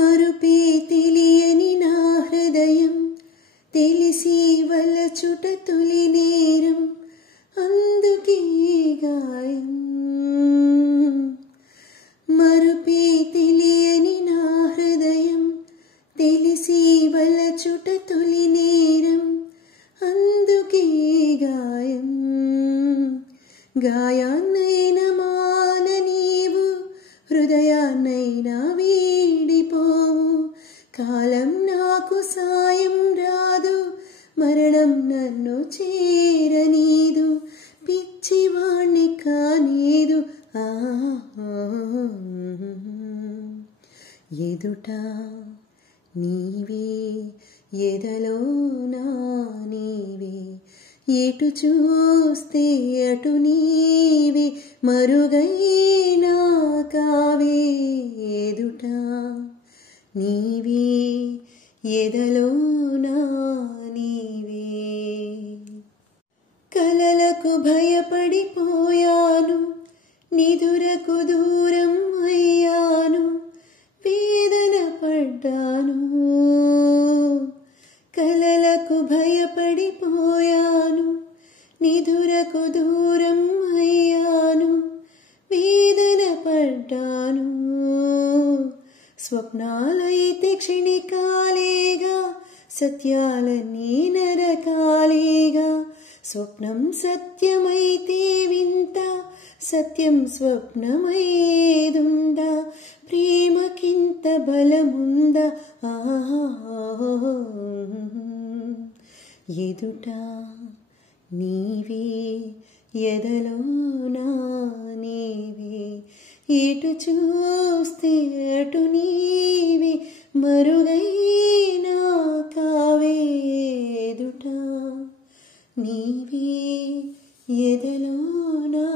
మరుపే తెలియని నా హృదయం తెలిసి వలచుట తొలి నేరం అందుకే గాయం మరుపే తెలియని నా హృదయం తెలిసి వలచుట తొలి నేరం అందుకే గాయం గాయాన్నైనా మాన నీవు హృదయాన్నైనా వీడిపోవు కాలం నాకు సాయం రాదు మరణం నన్ను చేరనీదు పిచ్చివాణ్ణి కానీదు ఎదుట నీవే ఎదలో నా నీవే ఎటు చూస్తే అటు నీవే మరుగైనా కావే ఎదుట నీవే ఎదలో నా నీవే కలలకు భయపడిపోయాను నిదురకు దూరం అయ్యాను వేదన పడ్డాను కలలకు భయపడిపోయాను నిదురకు దూరం అయ్యాను వేదన పడ్డాను స్వప్నాలైతే క్షణికాలేగా సత్యాలన్నీ నరకాలేగా స్వప్నం సత్యమైతే వింత సత్యం స్వప్నమయ్యేదుందా ప్రేమకింత బలముందా ఎదుట నీవే ఎదలో నా నీవే ఎటు చూస్తే అటు నీవే మరుగైనా కావే ఎదుట నీవే ఎదలో నా